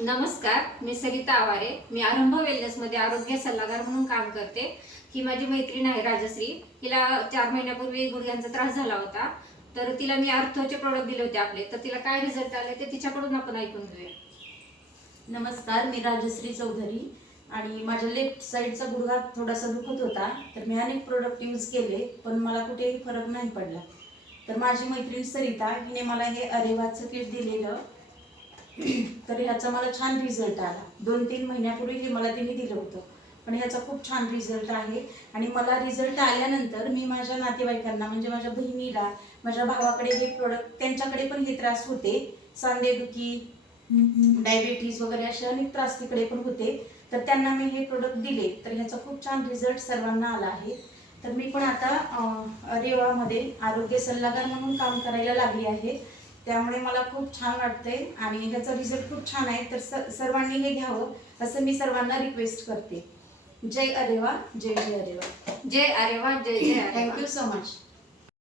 नमस्कार, मी सरिता आवारे. मी आरंभ वेलनेसमध्ये आरोग्य सल्लागार म्हणून काम करते. ही माझी मैत्रीण आहे राजश्री. हिला 4 महिन्यापूर्वी गुडघ्यांचा त्रास झाला होता. तर तिला मी आर्थोचे प्रोडक्ट दिले होते आपले. तर तिला काय रिझल्ट आले ते तिच्याकडून आपण ऐकून घेऊया. नमस्कार, मी राजश्री चौधरी आणि माझ्या लेफ्ट साईडचा गुडघा थोडासा दुखत होता. तर मी अनेक प्रोडक्ट यूज केले पण मला कुठेही फरक नाही पडला. तर माझी मैत्रीण सरिता हिने मला हे अरेवाचं किट दिलेलं. तर ह्याचा मला छान रिझल्ट आला. 2-3 महिन्यापूर्वी हे मला तिने दिलं होतं, पण ह्याचा खूप छान रिझल्ट आहे. आणि मला रिझल्ट आल्यानंतर मी माझ्या नातेवाईकांना म्हणजे माझ्या बहिणीला, माझ्या भावाकडे हे प्रोडक्ट, त्यांच्याकडे पण हे त्रास होते, सांधेदुखी, डायबिटीज वगैरे असे अनेक त्रास तिकडे पण होते. तर त्यांना मी हे प्रोडक्ट दिले. तर ह्याचा खूप छान रिझल्ट सर्वांना आला आहे. तर मी पण आता रेवामध्ये आरोग्य सल्लागार म्हणून काम करायला लागली आहे. त्यामुळे मला खूप छान वाटते आणि ह्याचा रिझल्ट खूप छान आहे. तर सर्वांनी हे घ्यावं असं मी सर्वांना रिक्वेस्ट करते. जय अरेवा, जय जय अरेवा. जय आरेवा, जय जय आरेवा. Thank you so much.